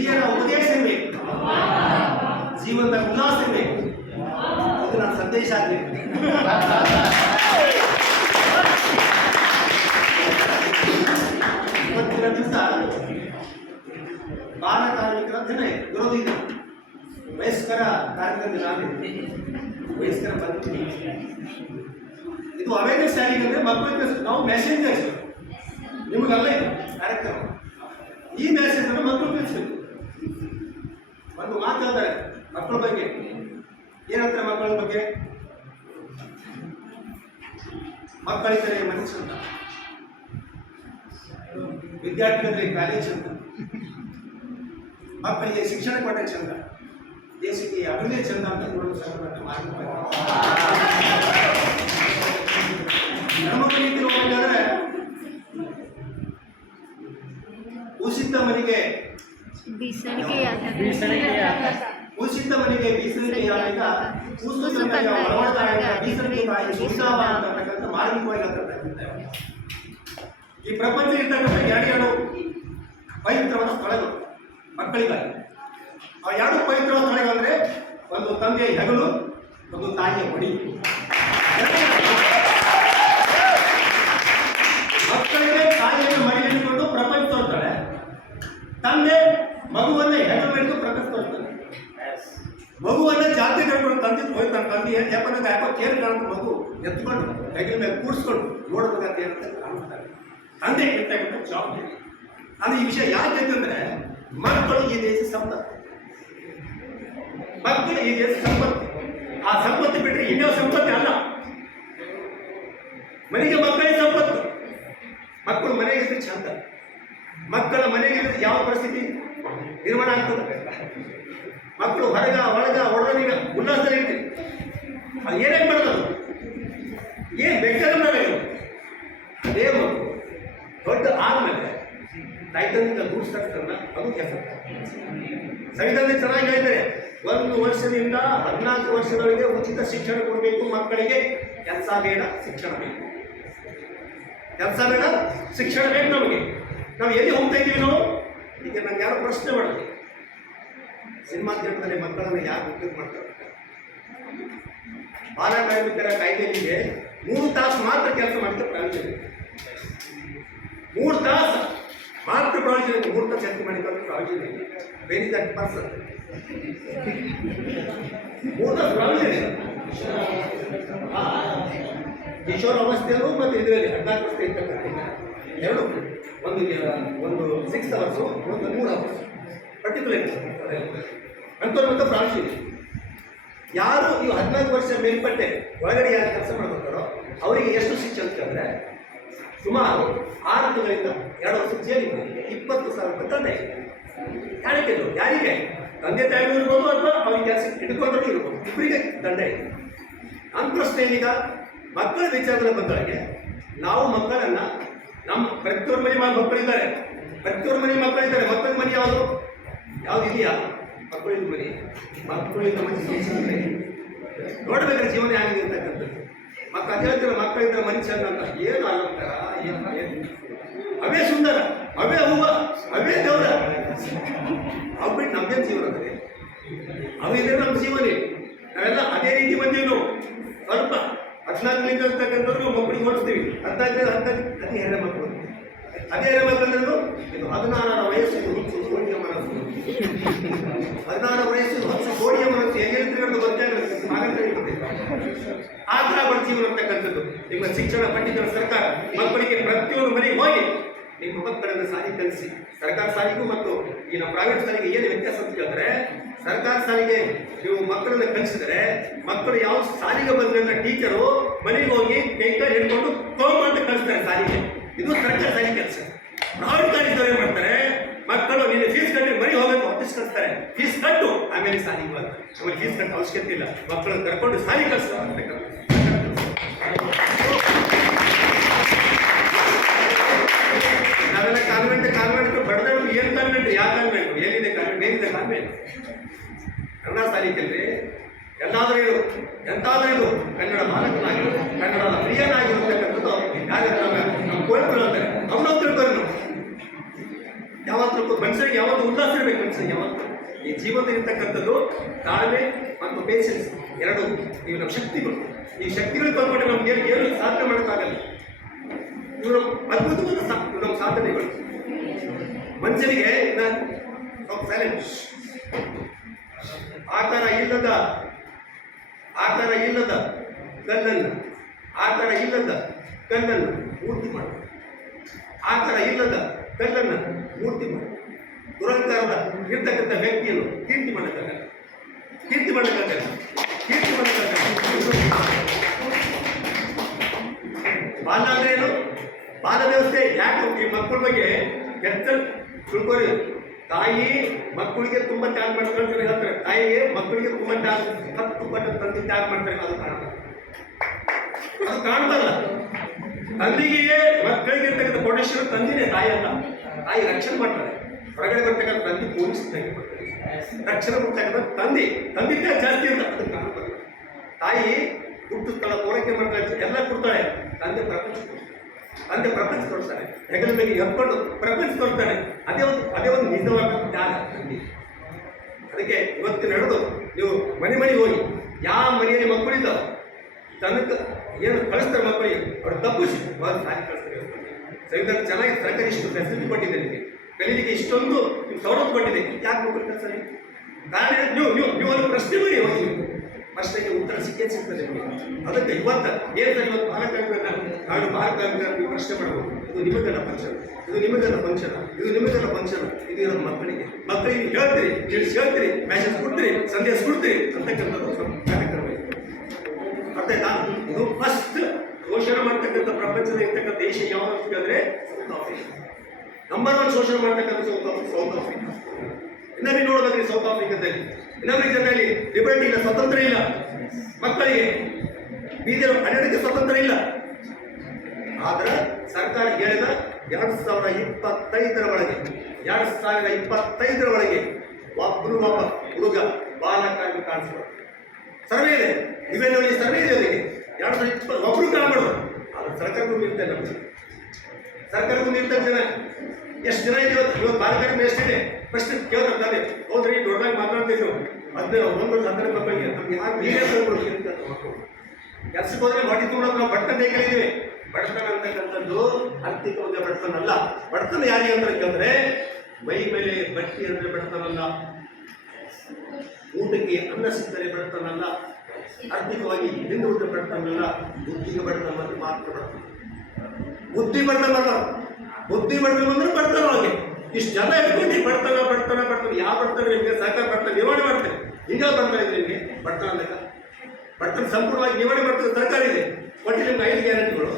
ಹಿರಿಯರ ಉಪದೇಶ ಇರಬೇಕು, ಜೀವನದ ಉಲ್ಲಾಸ ಇರಬೇಕು. ಅದು ನನ್ನ ಸಂದೇಶ ಆಗಬೇಕು. ಇವತ್ತಿನ ದಿವಸ ಬಾಲ ಕಾರ್ಮಿಕರ ದಿನ ವಿರೋಧಿ ದಿನ, ವಯಸ್ಕರ ಕಾರ್ಮಿಕರ ದಿನ ಆಗಿದೆ. ವಯಸ್ಕರ ಬರ್ತೀವಿ, ಇದು ಅವೇರ್ನೆಸ್ ಆಗಿದೆ. ಮಕ್ಕಳಿಗೆ ನಾವು ಮೆಸೇಜ್ ಕಳಿಸ್ಬೇಕು, ನಿಮಗಲ್ಲ ಇದು ಕಾರ್ಯಕ್ರಮ. ಈ ಮೆಸೇಜ್ ಅನ್ನು ಮಕ್ಕಳು ತಿಳಿಸ್ಬೇಕು. ಒಂದು ಮಾತು ಹೇಳ್ತಾರೆ ಮಕ್ಕಳ ಬಗ್ಗೆ. ಏನಂತಾರೆ ಮಕ್ಕಳ ಬಗ್ಗೆ? ಮಕ್ಕಳಿದ್ದರೆ ಮನುಷ್ಯ ಅಂತ, ವಿದ್ಯಾರ್ಥಿಗಳಿಗೆ ಕಾಲೇಜ್ ಅಂತ, ಮಕ್ಕಳಿಗೆ ಶಿಕ್ಷಣ ಕೊಟ್ಟರೆ ಚಂದ, ದೇಶಕ್ಕೆ ಅಭಿವೃದ್ಧಿ ಚಂದ ಅಂತ ನಮ್ಮ ರೀತಿ ಹೋಗಬೇಕಾದ್ರೆ ಉಚಿತ ಮನೆಗೆ ಉಚಿತ ಮನೆಗೆ ಬೀಸಣಿಗೆ ಯಾವಾಗ ಬೀಸಣಿಗೆ ಬಾಯಿ ಸುಧಾವ ಅಂತಕ್ಕಂಥ ಮಾರ್ಮಿಕವಾಗಿ ಅಂತಕ್ಕಂಥ ಈ ಪ್ರಪಂಚ ಇರ್ತಕ್ಕಂಥ ಎರಡು ಪವಿತ್ರವಾದ ಸ್ಥಳಗಳು ಮಕ್ಕಳಿಗಾಗಿ. ಆ ಎರಡು ಪವಿತ್ರವಾದ ಸ್ಥಳಗಳಂದ್ರೆ ಒಂದು ತಂದೆಯ ಹೆಗಲು, ಒಂದು ತಾಯಿಯ ಮಡಿ. ಮಕ್ಕಳಿಗೆ ತಾಯಿಯನ್ನು ಮಡಿ ಹಿಡಿದುಕೊಂಡು ಪ್ರಪಂಚ ತೋರ್ತಾಳೆ, ತಂದೆ ಮಗುವನ್ನ ಹೆಗಲು ಹಿಡಿದು ಪ್ರಪಂಚ ತೋರ್ತಾನೆ. ಮಗುವನ್ನ ಜಾತಿ ಕಟ್ಕೊಂಡು ತಂದೆ ಹೋಗ್ತಾನೆ. ತಂದೆ ಯಾಕೋ ಕೇರ್ ಕಾಣುತ್ತೆ, ಮಗು ಎತ್ಕೊಂಡು ಹೆಗಲ ಮೇಲೆ ಕೂಡಿಸ್ಕೊಂಡು ನೋಡಬೇಕಾದ ಏನಂತ ಕಾಣುತ್ತಾರೆ. ತಂದೆ ಇರ್ತಕ್ಕಂಥ ಜವಾಬ್ದಾರಿ. ಅದು ಈ ವಿಷಯ ಯಾಕೆ ಅಂತಂದ್ರೆ ಮಕ್ಕಳು ಈ ದೇಶ ಸಂಪತ್ತು, ಮಕ್ಕಳು ಈ ದೇಶ ಸಂಪತ್ತು. ಆ ಸಂಪತ್ತು ಬಿಟ್ಟರೆ ಇನ್ನೂ ಸಂಪತ್ತು ಅಲ್ಲ. ಮನೆಗೆ ಮಕ್ಕಳೇ ಸಂಪತ್ತು. ಮಕ್ಕಳು ಮನೆಗೆ ಚಂದ. ಮಕ್ಕಳ ಮನೆಗೆ ಯಾವ ಪರಿಸ್ಥಿತಿ ನಿರ್ಮಾಣ ಆಗ್ತದೆ? ಮಕ್ಕಳು ಹೊರಗ ಒಳಗ ಹೊಡೆದೀಗ ಉಲ್ಲಾಸದಲ್ಲಿ ಇರ್ತೀವಿ. ಅದು ಏನೇನು ಮಾಡೋದು? ಏನು ಬೇಕಾದ್ರೆ ಮಾಡೋದು? ಅದೇ ಮಗು ದೊಡ್ಡ ಆದ್ಮೇಲೆ ತಾಯ್ತಂದಿಂದ ದೂರಿಸ್ತಕ್ಕಂಥ ಅದು ಕೆಲಸ. ಸಂವಿಧಾನ ಚೆನ್ನಾಗಿ ಹೇಳಿದರೆ 1 ವರ್ಷದಿಂದ 14 ವರ್ಷದವರೆಗೆ ಉಚಿತ ಶಿಕ್ಷಣ ಕೊಡಬೇಕು ಮಕ್ಕಳಿಗೆ. ಕೆಲಸ ಬೇಡ, ಶಿಕ್ಷಣ ಬೇಕು. ಕೆಲಸ ಬೇಡ, ಶಿಕ್ಷಣ ಬೇಕು ನಮಗೆ. ನಾವು ಎಲ್ಲಿ ಹೋಗ್ತಾ ಇದ್ದೀವಿ ನಾವು? ಈಗ ನಂಗೆ ಯಾರು ಪ್ರಶ್ನೆ ಮಾಡಿದೆ, ಸಿನಿಮಾ ಥಿಯೇಟರ್ನಲ್ಲಿ ಮಕ್ಕಳನ್ನು ಯಾರು ಉಪಯೋಗ ಮಾಡ್ತಾರೆ? ಬಾಲ ಕಾರ್ಮಿಕರ ಕಾಯ್ದೆಯಲ್ಲಿಗೆ 3 ತಾಸು ಮಾತ್ರ ಕೆಲಸ ಮಾಡ್ತಾರೆ ಪ್ರಾವಿಷನ್. 3 ತಾಸು ಮಾತ್ರ ಪ್ರಾವಿಷನ್. 3 ತಾಸು ಕೆಲಸ ಮಾಡಿಕೊಂಡು ಪ್ರಾವಿಷನ್ ಇದೆ. ವೆರಿ ದಟ್ ಪರ್ಸನ್ 3 ತಾಸು ಪ್ರಾವಿಷನ್. ಕಿಶೋರ ಅವಸ್ಥೆಯಲ್ಲೂ ಮತ್ತು ಇದರಲ್ಲಿ 14 ವರ್ಷ ಇರ್ತಕ್ಕಂಥ ಎರಡು, ಒಂದು 6 ಅವರ್ಸು, ಒಂದು 3 ಅವರ್ಸ್ ಪರ್ಟಿಕ್ಯುಲರ್ ಅಂತವ್ರ ಪ್ರಾವಿಷನ್. ಯಾರು ನೀವು 14 ವರ್ಷ ಮೇಲ್ಪಟ್ಟೆ ಒಳಗಡೆ ಯಾರು ಕೆಲಸ ಮಾಡ್ಕೊತಾರೋ ಅವರಿಗೆ ಎಷ್ಟು ಶಿಕ್ಷೆ ಅಂತ ಹೇಳಿದ್ರೆ ಸುಮಾರು 6 ತಿಂಗಳಿಂದ 2 ವರ್ಷ ಜೈಲಿಗೆ 20,000 ರೂಪಾಯಿ ತಂದೆ. ಯಾರಿಗೆ? ಯಾರಿಗೆ? ತಂದೆ ತಾಯಿಗೂ ಇರ್ಬೋದು ಅಥವಾ ಅವ್ರಿಗೆ ಕೆಲಸ ಇಟ್ಕೊಂಡ್ರೂ ಇರ್ಬೋದು, ಇಬ್ಬರಿಗೆ ದಂಡ ಇದೆ. ನನ್ನ ಪ್ರಶ್ನೆ ಈಗ ಮಕ್ಕಳ ವಿಚಾರದಲ್ಲಿ ಬಂದವರಿಗೆ, ನಾವು ಮಕ್ಕಳನ್ನ ನಮ್ಮ ಪ್ರತಿಯೊಬ್ಬರ ಮನೆ ಮಕ್ಕಳಿದ್ದಾರೆ, ಪ್ರತಿಯೊಬ್ಬರ ಮನೆ ಮಕ್ಕಳಿದ್ದಾರೆ. ಮಕ್ಕಳ ಮನೆ ಯಾವುದು ಇದೆಯಾ? ಮಕ್ಕಳಿಂದ ಮನೆ, ಮಕ್ಕಳಿಂದ ಮನೆ ನೋಡ್ಬೇಕಾದ್ರೆ ಜೀವನ ಹೇಗಿದೆ ಅಂತಕ್ಕಂಥದ್ದು. ಮಕ್ಕಳು ಅದೇ ಹೇಳ್ತಾರೆ ಮಕ್ಕಳಿದ್ರೆ ಮನೆ ಚಂದ ಅಂತ. ಏನು ಅಲಂಕಾರ, ಅವೇ ಸುಂದರ, ಅವೇ ಹೂವ, ಅವೇ ದೇವರ. ಅವು ಬಿಟ್ಟು ನಮ್ದೇನು ಜೀವನ ಅದೇ? ಅವಿದ್ರೆ ನಮ್ಮ ಜೀವನ. ನಾವೆಲ್ಲ ಅದೇ ರೀತಿ ಬಂದೀವಿ ನಾವು. ಸ್ವಲ್ಪ 14 ಅಂತಕ್ಕಂಥವ್ರು ಮಕ್ಕಳಿಗೆ ಓಡಿಸ್ತೀವಿ. 16 ಹೆಣ್ಣೆ ಮಕ್ಕಳು. ಅದೇ ಹೆಣ್ಣೆ ಮಕ್ಕಳು ಇದು 16 ವಯಸ್ಸು, ಇದು ಹುಚ್ಚು ಕೋಡಿಯ ಮನಸ್ಸು. 16 ವಯಸ್ಸು ಹುಚ್ಚು ಕೋಡಿಯ ಮನಸ್ಸು ಹೇಗೆ ಗೊತ್ತಾಗುತ್ತೆ. ಆ ಥರ ಬಡ ಜೀವನ ಅಂತಕ್ಕಂಥದ್ದು. ನಿಮ್ಮ ಶಿಕ್ಷಣ ಪಂಡಿತರ ಸರ್ಕಾರ ಮಕ್ಕಳಿಗೆ ಪ್ರತಿಯೊಂದು ಮನೆಗೆ ಹೋಗಿ ನಿಮ್ಮ ಮಕ್ಕಳನ್ನು ಸಾಲಿಗೆ ಕಲಿಸಿ. ಸರ್ಕಾರ ಸಾಲಿಗೂ ಮತ್ತು ಈ ನಮ್ಮ ಪ್ರೈವೇಟ್ ಸಾಲಿಗೆ ಏನು ವ್ಯತ್ಯಾಸ ಅಂತ ಹೇಳಿದ್ರೆ, ಸರ್ಕಾರ ಸಾಲಿಗೆ ನೀವು ಮಕ್ಕಳನ್ನು ಕಲಿಸಿದ್ರೆ ಮಕ್ಕಳು ಯಾವ ಸಾಲಿಗೆ ಬಂದ್ರೆ ಟೀಚರು ಮನೆಗೆ ಹೋಗಿ ಕೈಕಾಲು ಹಿಡ್ಕೊಂಡು ತಗೊಂಬಂತ ಕಳಿಸ್ತಾರೆ ಸಾಲಿಗೆ. ಇದು ಸರ್ಕಾರ ಸಾಲಿ ಕೆಲಸ. ಪ್ರೈವೇಟ್ ಕಾಲೇಜ್ ಏನ್ ಮಾಡ್ತಾರೆ, ಮಕ್ಕಳು ನೀನು ಫೀಸ್ ಕಟ್ಟಿ ಮರಿ ಹೋಗಬೇಕು ವಾಪಸ್ ಕಳಿಸ್ತಾರೆ. ಫೀಸ್ ಕಟ್ಟು ಆಮೇಲೆ ಸಾಲಿಗೆ ಬರ್ತಾರೆ. ಆಮೇಲೆ ಫೀಸ್ ಕಟ್ಟ ಅವಶ್ಯಕತೆ ಇಲ್ಲ, ಮಕ್ಕಳನ್ನು ಕರ್ಕೊಂಡು ಸಾಲಿ ಕಳಿಸ್ತಾರೆ. ನಾವೆಲ್ಲ ಕಾನ್ವೆಂಟ್ ಬಡದವರು ಏನು ಕಾನ್ವೆಂಟ್? ಯಾವ ಕಾನ್ವೆಂಟ್? ಏನಿದೆ ಕಾನ್ವೆಂಟ್? ಏನಿದೆ ಕಾನ್ವೆಂಟ್? ಕನ್ನಡ ಸಾಲಿ ಕಲ್ರಿ, ಎಲ್ಲಾದರೂ ಇದು ಎಂತಾದರೂ ಇದು ಕನ್ನಡ ಬಾಲಕನಾಗಿರು, ಕನ್ನಡದ ಪ್ರಿಯನಾಗಿರ್ತಕ್ಕಂಥದ್ದು ಯಾರು ನಮ್ಮ ಕುವೆಂಪು ಅಂತಾರೆ. ಅವನವ್ರು ತಿಳ್ಕೊಂಡು ಯಾವತ್ತೂ ಮನುಷ್ಯರಿಗೆ ಯಾವತ್ತು ಉಲ್ಲಾಸ ಇರಬೇಕು. ಮನುಷ್ಯರಿಗೆ ಯಾವತ್ತು ಈ ಜೀವನದಲ್ಲಿರ್ತಕ್ಕಂಥದ್ದು ತಾಳ್ಮೆ ಮತ್ತು ಪೇಷನ್ಸ್ ಎರಡು ಇವು ನಮ್ಮ ಶಕ್ತಿಗಳು. ಈ ಶಕ್ತಿಗಳು ತಂದ್ಕೊಂಡ್ರೆ ನಮ್ಗೆ ಏನು ಸಾಧನೆ ಮಾಡೋಕ್ಕಾಗಲ್ಲ. ಇವರು ಅದ್ಭುತವಾದ ನಮ್ಮ ಸಾಧನೆಗಳು. ಮನುಷ್ಯನಿಗೆ ಸೈಲೆಂಟ್ ಆಕಾರ ಇಲ್ಲದ ಕಲ್ಲನ್ನು ಮೂರ್ತಿ ಮಾಡು. ಆಕಾರ ಇಲ್ಲದ ಕಲ್ಲನ್ನು ಮೂರ್ತಿ ಮಾಡು. ದುರಂಕಾರದ ಇರ್ತಕ್ಕಂಥ ವ್ಯಕ್ತಿಯನ್ನು ಕೀರ್ತಿ ಮಾಡೋಕ್ಕಾಗಲ್ಲ. ಬಾಲ ಅಂದ್ರೆ ಏನು? ಬಾಲ ವ್ಯವಸ್ಥೆ ಯಾಕೆ ಈ ಮಕ್ಕಳ ಬಗ್ಗೆ ಕೆಟ್ಟ ತಿಳ್ಕೊಳ್ಳಿ. ತಾಯಿ ಮಕ್ಕಳಿಗೆ ತುಂಬ ತ್ಯಾಗ ಮಾಡ್ತಾರೆ ಅಂತ ಹೇಳ್ತಾರೆ. ತಾಯಿಗೆ ಮಕ್ಕಳಿಗೆ ತುಂಬ ತ್ಯಾಗ 10 ಪಟ್ಟು ತಂದೆ ತ್ಯಾಗ ಮಾಡ್ತಾರೆ. ಅದು ಕಾಣ್ಬಲ್ಲ. ತಂದೆಗೆ ಮಕ್ಕಳಿಗೆ ಇರ್ತಕ್ಕಂಥ ಪೊಟೆನ್ಷಿಯಲ್ ತಂದಿನೇ ತಾಯಿ ಅಲ್ಲ. ತಾಯಿ ರಕ್ಷಣೆ ಮಾಡ್ತಾರೆ. ಹೊರಗಡೆ ಬರ್ತಕ್ಕಂಥ ತಂದೆ ಪೊಲೀಸ್ ರಕ್ಷಣೆ ಕೊಡ್ತಕ್ಕಂಥ ತಂದೆ ಜಾಸ್ತಿ ಅಂತ ಅದಕ್ಕೆ ಕಾಣ್ಬಲ್ಲ. ತಾಯಿ ಹುಟ್ಟು ಸ್ಥಳ ಪೂರೈಕೆ ಮಾಡ್ತಾರೆ, ಎಲ್ಲ ಕೊಡ್ತಾಳೆ. ತಂದೆ ಪ್ರಪಂಚ ತೋರಿಸ್ತಾನೆ. ಹೆಗಲ ಮೇಲೆ ಎತ್ಕೊಂಡು ಪ್ರಪಂಚ ತೋರಿಸ್ತಾನೆ. ಅದೇ ಒಂದು ನಿಜವಾದ ತ್ಯಾಗ ತಂದೆ. ಅದಕ್ಕೆ ಇವತ್ತಿನ ನಡೆದು ನೀವು ಮನೆ ಹೋಗಿ ಯಾವ ಮನೆಯಲ್ಲಿ ಮಕ್ಕಳಿದ್ದಾವೆ ತನಕ ಏನು ಕಳಿಸ್ತಾರೆ ಮಕ್ಕಳಿಗೆ ಅವ್ರು ತಪ್ಪಿಸಿ ಸಾರಿ ಕಳಿಸ್ತಾರೆ. ಸಂವಿಧಾನ ಚೆನ್ನಾಗಿ ಸರ್ಕಾರ ಇಷ್ಟು ಫೆಸಿಲಿಟಿ ಕೊಟ್ಟಿದೆ, ನಿಮಗೆ ಕಲೀಲಿಕ್ಕೆ ಇಷ್ಟೊಂದು ಸವಲತ್ತು ಕೊಟ್ಟಿದೆ. ಯಾಕೆ ಮಕ್ಕಳು ಕಳಿಸ್ತಾರೆ? ಕಾರಣ ನೀವು ಒಂದು ಪ್ರಶ್ನೆ ಮಾಡಿ ಹೋಗಿ, ಪ್ರಶ್ನೆಗೆ ಉತ್ತರ ಸಿಗ್ತದೆ ನಿಮಗೆ. ಅದಕ್ಕೆ ಇವತ್ತು ಏನು ಸರ್ ಇವತ್ತು ನಾಡು ಬಾಲಕಾರ್ಮಿಕರನ್ನು ನೀವು ಪ್ರಶ್ನೆ ಮಾಡಬಹುದು. ಇದು ನಿಮಗೆಲ್ಲ ಫಂಕ್ಷನ್, ಇದು ನಿಮಗೆಲ್ಲ ಇರೋದು ಮಕ್ಕಳಿಗೆ ಹೇಳ್ತೀರಿ, ಹೇಳ್ತೀರಿ, ಮೆಸೇಜ್ ಕೊಡ್ತೀರಿ, ಸಂದೇಶ ಕೊಡ್ತೀರಿ ಅಂತಕ್ಕಂಥದ್ದು ಕಾರ್ಯಕ್ರಮ. ಮತ್ತೆ ಇದು ಫಸ್ಟ್ ಶೋಷಣೆ ಮಾಡ್ತಕ್ಕಂಥ ಪ್ರಪಂಚದಲ್ಲಿ ಇರ್ತಕ್ಕಂಥ ದೇಶ ಯಾವುದು ಅಂತ ಹೇಳಿದ್ರೆ ಸೌತ್ ಆಫ್ರಿಕಾ. ನಂಬರ್ 1 ಶೋಷಣೆ ಮಾಡ್ತಕ್ಕಂಥ ಸೌತ್ ಆಫ್ರಿಕಾ. ಇನ್ನೊಮ್ಮೆ ನೋಡೋದಾದ್ರೆ ಸೌತ್ ಆಫ್ರಿಕಾದಲ್ಲಿ ಜನರಲ್ಲಿ ಲಿಬರ್ಟಿ ಇಲ್ಲ, ಸ್ವತಂತ್ರ ಇಲ್ಲ. ಮಕ್ಕಳಿಗೆ ಬೀದಿಯಲ್ಲಿ ಅಡ್ಡಾಡಕ್ಕೆ ಸ್ವತಂತ್ರ ಇಲ್ಲ. ಆದ್ರೆ ಸರ್ಕಾರ ಹೇಳಿದ 2025ರ ಒಳಗೆ ಒಬ್ಬ ಹುಡುಗ ಬಾಲಕಾರ್ಮಿಕ ಕಾಣಿಸ್ತಾರೆ. ಸರ್ವೆ ಇದೆ, ಇವೆಲ್ಲವರಿಗೆ ಸರ್ವೆ ಇದೆ. ಅವರಿಗೆ 2020 ಒಬ್ಬರು ಕಾಣಬಾರ್ದು. ಆದ್ರೆ ಸರ್ಕಾರಕ್ಕೂ ಮೀರ್ತಾರೆ. ಸರ್ಕಾರಕ್ಕೂ ಮೀರ್ತಾರೆ ಜನ. ಎಷ್ಟು ಜನ ಇದೆ ಇವತ್ತು ಬಾಲಕಾರ್ಮಿಕ ಎಷ್ಟಿದೆ? ಫಸ್ಟ್ ಕೇಳ್ತಾರೆ, ಹೌದ್ರಿ ದೊಡ್ಡದಾಗಿ ಮಾತಾಡ್ತೀವಿ ನಾವು 11 ಮಕ್ಕಳಿಗೆ ನಮ್ಗೆ ಮಕ್ಕಳು ಕೆಲಸಕ್ಕೆ ಹೋದ್ರೆ ಮಾಡಿ ತಗೊಂಡು ನಾವು ಬಡತನ ಕೇಳಿದ್ದೀವಿ. ಬಡತನ ಅಂತಕ್ಕಂಥದ್ದು ಆರ್ಥಿಕವಾಗಿ ಬಡತನ ಅಲ್ಲ. ಬಡತನ ಯಾರಿಗೆ ಅಂತ ಕೇಳಿದ್ರೆ ಮೈ ಮೇಲೆ ಬಟ್ಟೆ ಅಂದರೆ ಬಡತನಲ್ಲ, ಊಟಕ್ಕೆ ಅನ್ನ ಸಿಗ್ತಾರೆ ಬಡತನಲ್ಲ, ಆರ್ಥಿಕವಾಗಿ ಹಿಂದುಳಿದ ಬಡತನಲ್ಲ, ಬುದ್ಧಿಗೆ ಬಡತನ ಬಂದ್ರೆ ಮಾತ್ರ ಬಡತನ. ಬುದ್ಧಿ ಬಡತನ ಬಂದ್ರೆ ಬಡತನ ಹಾಗೆ. ಇಷ್ಟು ಜನ ಇಟ್ಕೊಂಡು ಬಡತನ ಯಾವ ಬಡತನ ನಿಮಗೆ ಸಹಕಾರ ಬಡತನ ನಿರ್ವಹಣೆ ಮಾಡ್ತಾರೆ. ಹಿಂಗೆ ಬರ್ತಾ ಇದೆ ನಿಮಗೆ ಬಡತನ ಅಂದಾಗ. ಬಡತನ ಸಂಪೂರ್ಣವಾಗಿ ನಿರ್ವಹಣೆ ಮಾಡ್ತಾರೆ ಸರ್ಕಾರ ಇದೆ. ಒಟ್ಟು ನಿಮ್ಗೆ 5 ಗ್ಯಾರಂಟಿಗಳು.